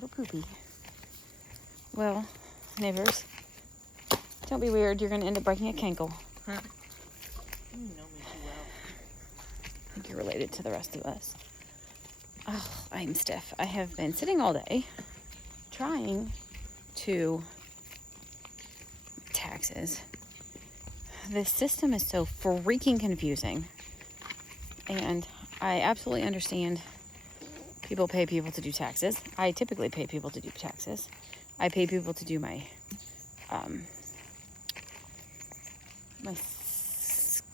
little poopy. Well, neighbors, don't be weird. You're going to end up breaking a cankle. Huh. You know me too well. I think you're related to the rest of us. Oh, I'm stiff. I have been sitting all day trying to taxes. This system is so freaking confusing. And I absolutely understand people pay people to do taxes. I typically pay people to do taxes. I pay people to do my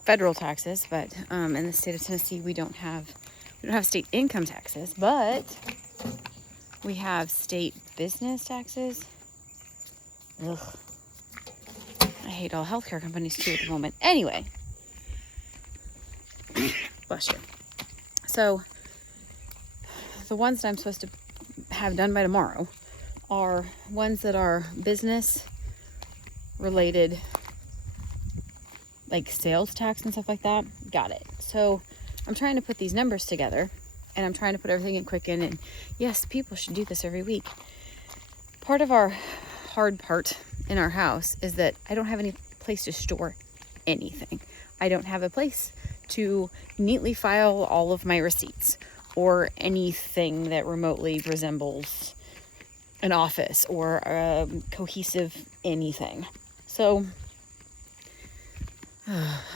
federal taxes, but in the state of Tennessee we don't have state income taxes, but we have state business taxes. Ugh. I hate all healthcare companies too at the moment. Anyway, bless you. So the ones that I'm supposed to have done by tomorrow are ones that are business related, like sales tax and stuff like that. Got it. So I'm trying to put these numbers together, and I'm trying to put everything in Quicken. And yes, people should do this every week. Part of our hard part in our house is that I don't have any place to store anything. I don't have a place to neatly file all of my receipts or anything that remotely resembles an office or a cohesive anything. So,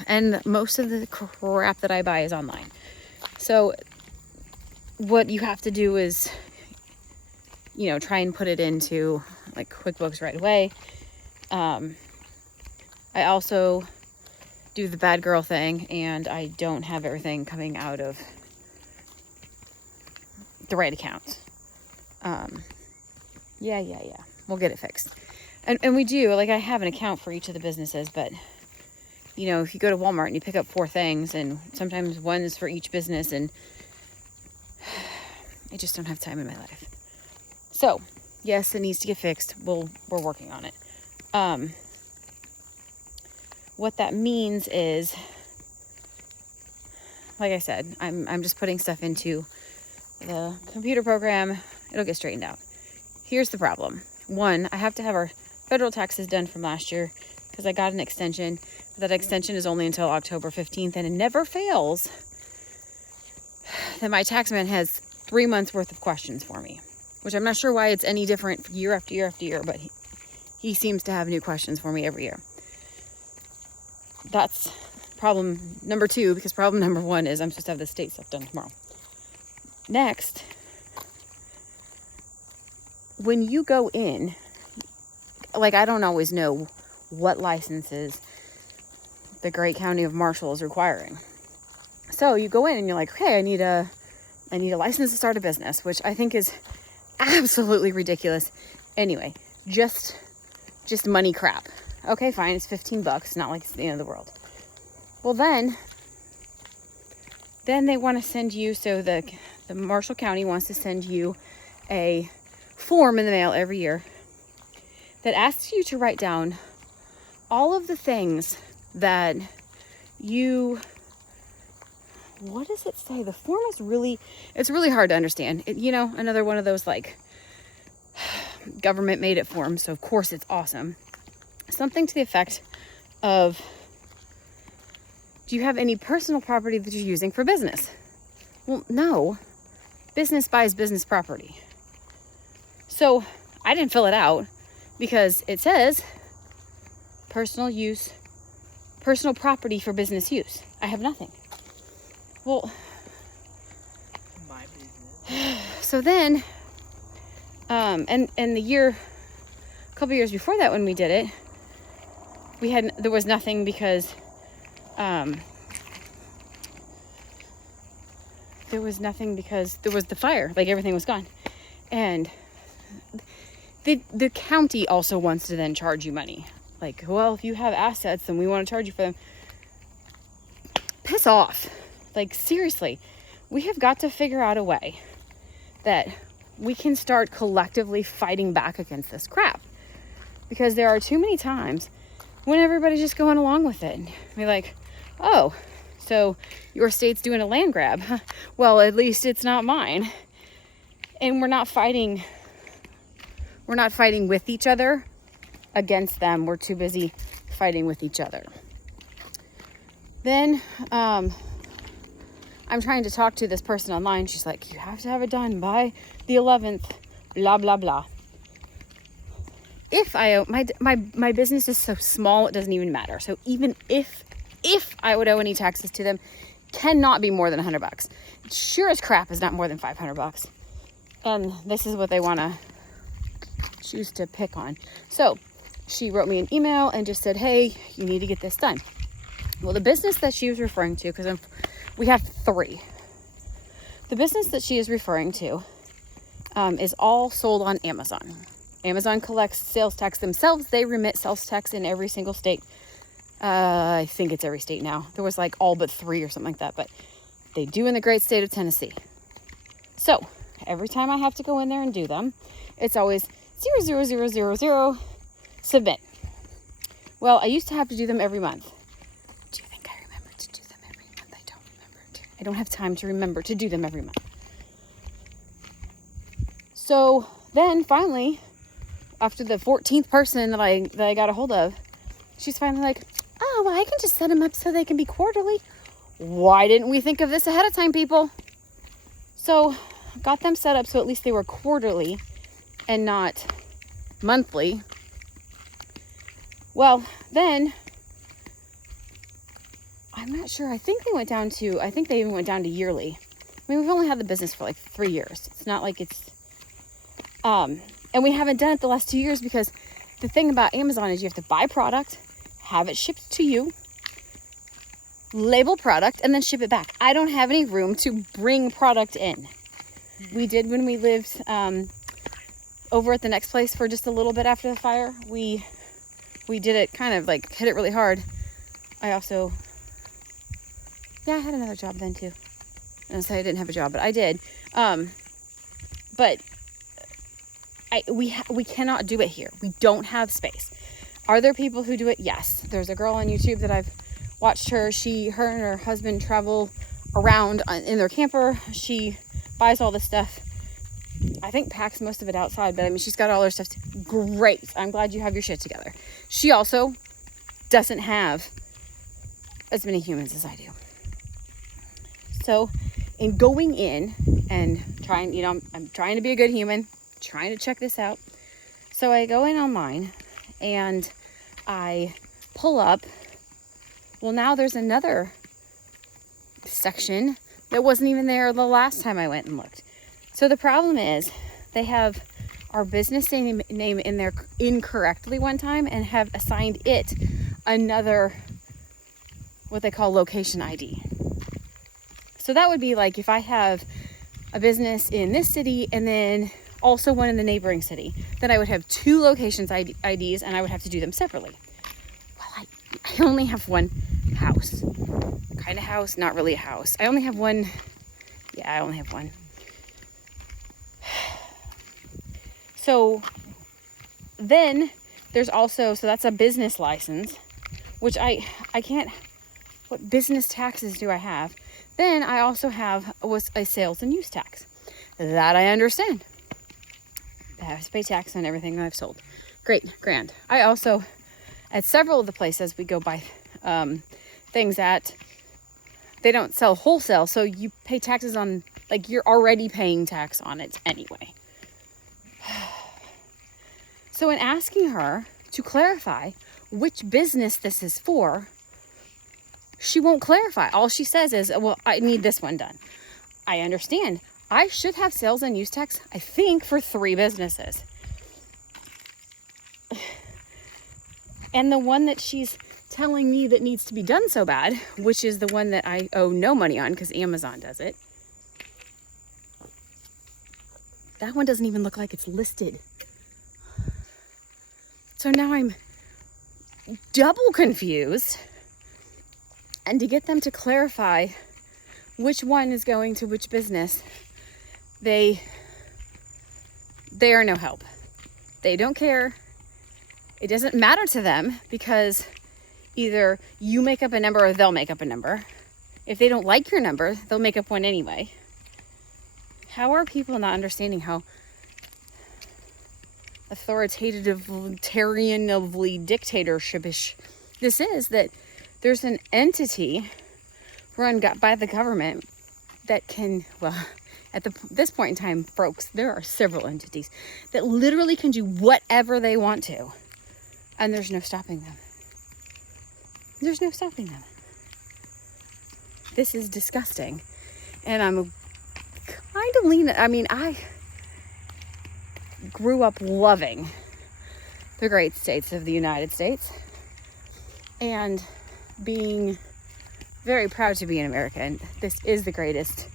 and most of the crap that I buy is online. So what you have to do is, try and put it into like QuickBooks right away. I also do the bad girl thing, and I don't have everything coming out of the right account. Yeah. We'll get it fixed. And we do, like, I have an account for each of the businesses, but if you go to Walmart and you pick up 4 things, and sometimes one is for each business, and I just don't have time in my life. So, yes, it needs to get fixed. We're working on it. What that means is, like I said, I'm just putting stuff into the computer program. It'll get straightened out. Here's the problem. 1, I have to have our federal taxes done from last year because I got an extension. That extension is only until October 15th, and it never fails that my taxman has 3 months worth of questions for me, which I'm not sure why it's any different year after year after year, but he seems to have new questions for me every year. That's problem number 2, because problem number 1 is I'm supposed to have the state stuff done tomorrow. Next, when you go in, like, I don't always know what licenses the great county of Marshall is requiring. So you go in and you're like, okay, I need a license to start a business, which I think is absolutely ridiculous. Anyway, just money crap. Okay, fine, it's $15, not like it's the end of the world. Well, then they want to send you, so the Marshall County wants to send you a form in the mail every year that asks you to write down all of the things that what does it say? The form is it's really hard to understand. Another one of those, like, government made it forms, so of course it's awesome. Something to the effect of, do you have any personal property that you're using for business? Well, no. Business buys business property. So I didn't fill it out because it says personal property for business use. I have nothing. Well, my business. So then, and a couple years before that, when we did it, there was nothing because, there was the fire, like everything was gone. And the county also wants to then charge you money. Like, well, if you have assets, then we want to charge you for them. Piss off. Like, seriously, we have got to figure out a way that we can start collectively fighting back against this crap. Because there are too many times when everybody's just going along with it. Be like, oh, so your state's doing a land grab. Well, at least it's not mine. And we're not fighting We're not fighting with each other against them. We're too busy fighting with each other. Then I'm trying to talk to this person online. She's like, you have to have it done by the 11th, blah, blah, blah. If I owe, my business is so small, it doesn't even matter. So even if I would owe any taxes to them, cannot be more than $100. Sure as crap is not more than $500. And this is what they want to choose to pick on. So she wrote me an email and just said, hey, you need to get this done. Well, the business that she was referring to, because we have 3. The business that she is referring to is all sold on Amazon. Amazon collects sales tax themselves. They remit sales tax in every single state. I think it's every state now. There was like all but 3 or something like that, but they do in the great state of Tennessee. So every time I have to go in there and do them, it's always 00000 submit. Well, I used to have to do them every month. Do you think I remember to do them every month? I don't remember to. I don't have time to remember to do them every month. So then finally, after the 14th person that I got a hold of, she's finally like, oh, well, I can just set them up so they can be quarterly. Why didn't we think of this ahead of time, people? So got them set up so at least they were quarterly and not monthly. Well, then I'm not sure. I think they even went down to yearly. I mean, we've only had the business for like 3 years. It's not like it's, and we haven't done it the last 2 years because the thing about Amazon is you have to buy product, have it shipped to you, label product, and then ship it back. I don't have any room to bring product in. We did when we lived over at the next place for just a little bit after the fire. We did it kind of like hit it really hard. I also, I had another job then too. I say I didn't have a job, but I did. But we cannot do it here. We don't have space. Are there people who do it? Yes. There's a girl on YouTube that I've watched her. Her and her husband travel around in their camper. She buys all this stuff. I think packs most of it outside, but I mean, she's got all her stuff. Great. I'm glad you have your shit together. She also doesn't have as many humans as I do. So in going in and trying, I'm trying to be a good human, trying to check this out. So I go in online and I pull up. Well, now there's another section that wasn't even there the last time I went and looked. So the problem is they have our business name in there incorrectly one time and have assigned it another, what they call location ID. So that would be like if I have a business in this city and then also one in the neighboring city, then I would have 2 locations IDs and I would have to do them separately. Well, I only have one house. Kind of house, not really a house. I only have one. Yeah, I only have one. So then there's also, so that's a business license, which I can't, what business taxes do I have? Then I also have a sales and use tax. That I understand. I have to pay tax on everything that I've sold. Great, grand. I also, at several of the places we go buy things at, they don't sell wholesale, so you pay taxes on, like, you're already paying tax on it anyway. So in asking her to clarify which business this is for, she won't clarify. All she says is, well, I need this one done. I understand. I should have sales and use tax, I think, for 3 businesses. And the one that she's telling me that needs to be done so bad, which is the one that I owe no money on because Amazon does it, that one doesn't even look like it's listed. So now I'm double confused. And to get them to clarify which one is going to which business, they are no help. They don't care. It doesn't matter to them because either you make up a number or they'll make up a number. If they don't like your number, they'll make up one anyway. How are people not understanding how authoritarianly dictatorshipish this is, that there's an entity run by the government that can, well, at this point in time, folks, there are several entities that literally can do whatever they want to, and there's no stopping them. There's no stopping them. This is disgusting. And I'm kind of leaning, I grew up loving the great states of the United States and being very proud to be an American. This is the greatest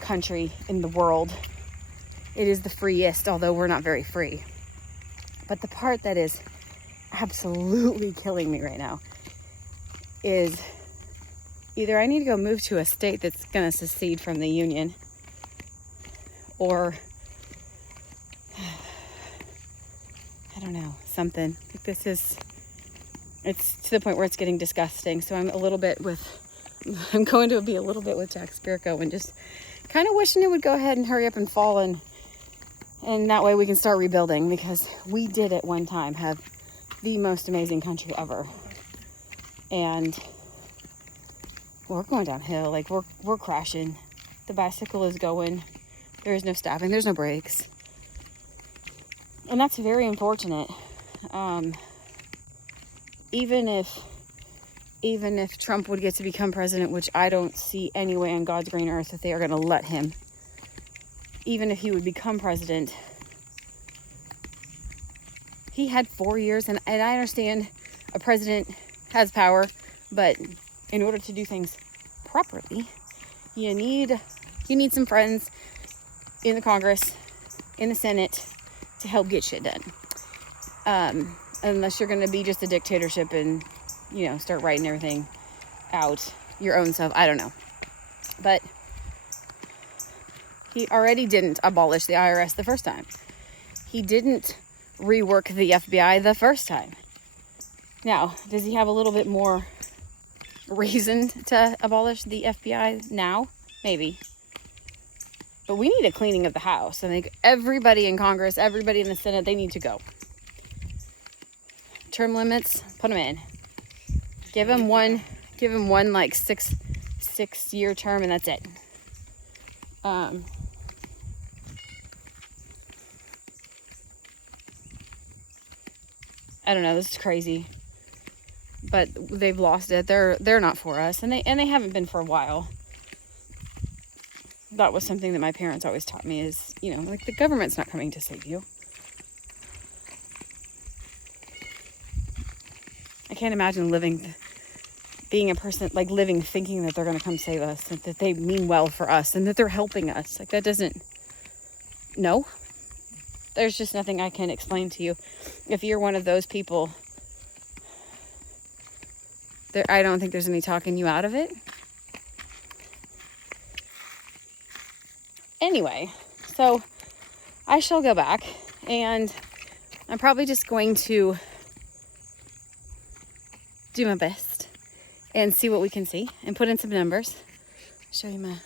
country in the world. It is the freest, although we're not very free. But the part that is absolutely killing me right now is either I need to go move to a state that's going to secede from the Union, or I don't know, something. It's to the point where it's getting disgusting. So I'm going to be a little bit with Jack Spirko and just kind of wishing it would go ahead and hurry up and fall, and that way we can start rebuilding, because we did at one time have the most amazing country ever. And we're going downhill. Like, we're crashing. The bicycle is going. There is no stopping. There's no brakes. And that's very unfortunate. Even if Trump would get to become president, which I don't see any way on God's green earth that they are going to let him. Even if he would become president, he had 4 years, and I understand a president has power, but in order to do things properly, you need some friends in the Congress, in the Senate, to help get shit done. Unless you're going to be just a dictatorship and, start writing everything out your own self. I don't know. But he already didn't abolish the IRS the first time. He didn't rework the FBI the first time. Now, does he have a little bit more reason to abolish the FBI now? Maybe. But we need a cleaning of the house. I think everybody in Congress, everybody in the Senate, they need to go. Term limits, put them in. Give him one like 6-year term, and that's it. I don't know, this is crazy. But they've lost it. They're not for us, and they haven't been for a while. That was something that my parents always taught me, is, like, the government's not coming to save you. I can't imagine being a person, like, living thinking that they're going to come save us, and that they mean well for us, and that they're helping us. Like, that doesn't, no. There's just nothing I can explain to you. If you're one of those people, I don't think there's any talking you out of it. Anyway, so I shall go back, and I'm probably just going to do my best and see what we can see and put in some numbers. Show you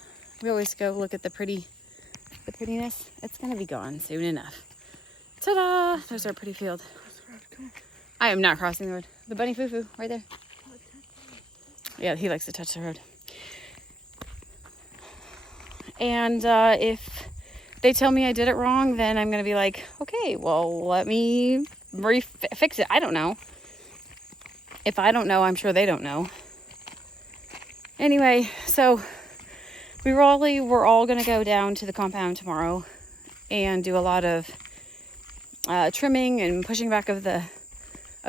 we always go look at the prettiness. It's going to be gone soon enough. Ta-da! There's our pretty field. I am not crossing the road. The bunny foo-foo right there. Yeah, he likes to touch the road. And if they tell me I did it wrong, then I'm going to be like, okay, well, let me fix it. I don't know. If I don't know, I'm sure they don't know. Anyway, so we're all going to go down to the compound tomorrow and do a lot of trimming and pushing back of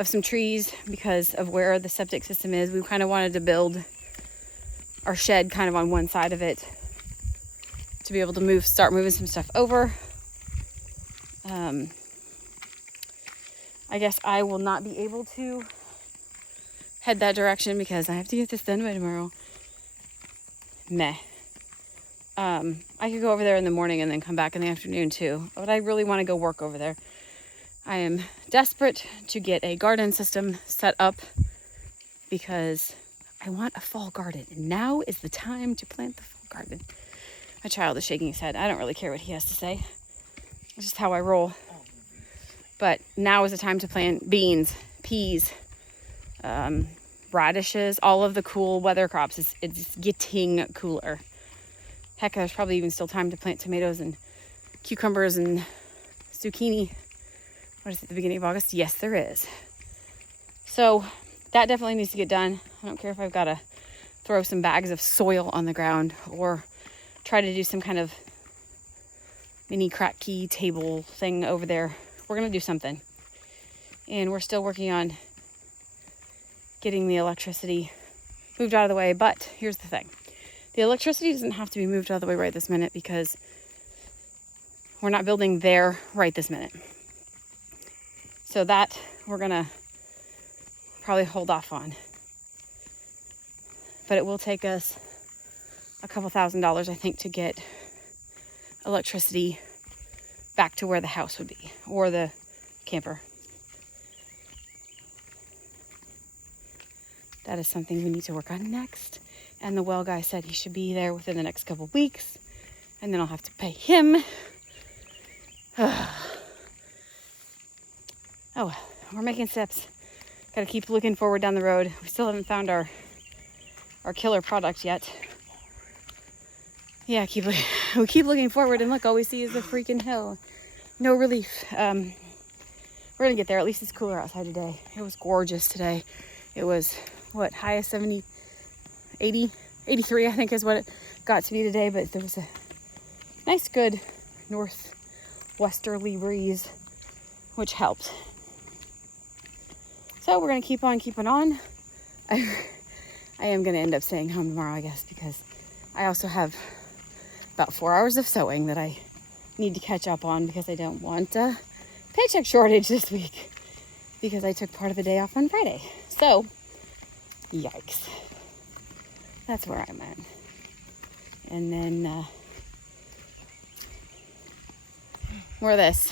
some trees because of where the septic system is. We kind of wanted to build our shed kind of on one side of it to be able to start moving some stuff over. I guess I will not be able to head that direction because I have to get this done by tomorrow. Meh. I could go over there in the morning and then come back in the afternoon too, but I really want to go work over there. I am desperate to get a garden system set up because I want a fall garden, and now is the time to plant the fall garden. My child is shaking his head. I don't really care what he has to say. It's just how I roll. But now is the time to plant beans, peas, radishes, all of the cool weather crops. It's getting cooler. Heck, there's probably even still time to plant tomatoes and cucumbers and zucchini. What is it, the beginning of August? Yes, there is. So that definitely needs to get done. I don't care if I've got to throw some bags of soil on the ground or try to do some kind of mini crack key table thing over there. We're going to do something. And we're still working on getting the electricity moved out of the way. But here's the thing. The electricity doesn't have to be moved out of the way right this minute because we're not building there right this minute. So that we're going to probably hold off on. But it will take us a couple $1,000s, I think, to get electricity back to where the house would be, or the camper. That is something we need to work on next. And the well guy said he should be there within the next couple weeks, and then I'll have to pay him. Oh, we're making steps. Gotta keep looking forward down the road. We still haven't found our killer product yet. Yeah, we keep looking forward, and look, all we see is the freaking hill. No relief. We're gonna get there. At least it's cooler outside today. It was gorgeous today. It was, what, high of 70, 80, 83, I think is what it got to be today. But there was a nice, good northwesterly breeze, which helped. So we're gonna keep on keeping on. I am gonna end up staying home tomorrow, I guess, because I also have about 4 hours of sewing that I need to catch up on because I don't want a paycheck shortage this week because I took part of the day off on Friday. So, yikes. That's where I'm at. And then more of this.